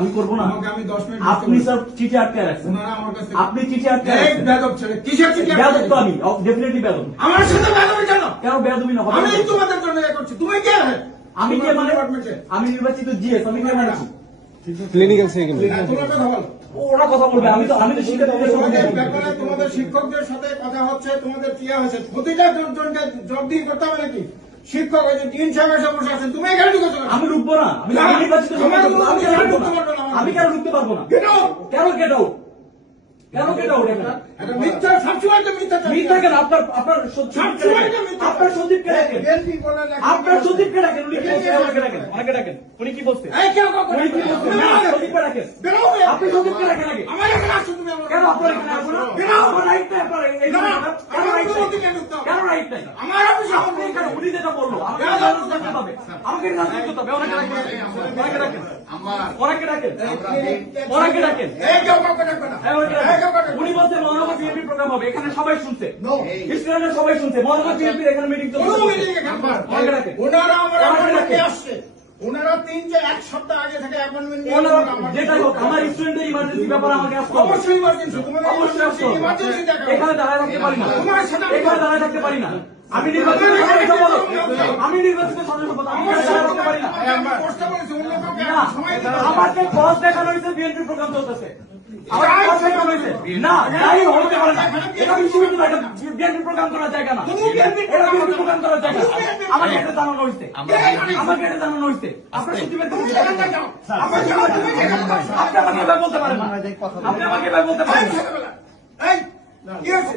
আমি করব না। আমি 10 মিনিট আপনি স্যার চিঠি আটকে রাখছেন। ওনারা আমার কাছে আপনি চিঠি আটকে রাখছেন। বেদব ছেলে কিসের চিঠি বেদব তো আমি ডেফিনেটলি বেদব আমার সাথে বেদবি কেন? কেন বেদবি না? হবে আমি তোমাদের জন্য ইয়ে করছি। তুমি কে? আমি কে মানে? আমি নির্বাচিত জিএস আমি কে মানে? ক্লিনিক্যাল সাইকেল তোমরা কথা বলো। ওরা কথা বলবে আমি তো আমি তো বলব। ব্যাপারে তোমাদের শিক্ষকদের সাথে কথা হচ্ছে তোমাদের কি হয়েছে। প্রতিটা জনকে জব দিয়ে করতে হবে নাকি? শিক্ষক ওই তিন সাহেব এসে বসে আছেন তুমি এখানে ঢুকেছো? আমি রুখবো না। আমি আমি নির্বাচিত আমি কেন ঢুকতে পারব না। আমি কেন ঢুকতে পারব না? Get কেন কেট আউট কেন কেট আউট এটা মিথ্যা সবসময় তো মিথ্যা মিথ্যা কেন? আপনার সবসময় তো মিথ্যা। উনি কি আমাকে আমাকে উনি কি এই উনি কি আগে? আমার এখানে তুমি কেন এখানে না? উনি যেটা বলল আমাকে ওনাকে ডাকেন ওনাকে ডাকেন। উনি বলছে মহানগর বিএনপি প্রোগ্রাম হবে। এখানে সবাই শুনছে. সবাই শুনছে। মহানগর বিএনপির এখানে মিটিং চলছে। ওনারা আমার। আসছে। ওনারা তিন যে এক সপ্তাহ আগে থেকে অ্যাপয়েন্টমেন্ট যেটাই হোক আমার স্টুডেন্টের ইমার্জেন্সি ব্যাপারে আমাকে আসতে হবে অবশ্যই emergency, তোমাদের অবশ্যই আসতে হবে। emergency দেখাও। এখানে দাঁড়ায় থাকতে পারি না। তোমার সাথে আমি- এখানে দাঁড়ায় থাকতে পারি না। আমি নির্বাচিত আমি নির্বাচিত সদস্য বলো। আমি এখানে পারি না। আমাকে দেখানো হয়েছে বিএনপি প্রোগ্রাম চলতেছে। না যাই হতে পারে না এটা বিশ্ববিদ্যালয় বিএনপি প্রোগ্রাম করার জায়গা না এটা বিএনপি প্রোগ্রাম করার জায়গা আমাকে এটা জানানো হয়েছে আমাকে এটা জানানো হয়েছে আপনার সচিবের তুমি কাছে যেখানে যাও, আমার যাও, তুমি যেখানে যাও। আপনি আমাকে বলতে পারেন আপনি আমাকে এভাবে বলতে পারেন না এই, ছেলেবেলা, এই, কি হয়েছে?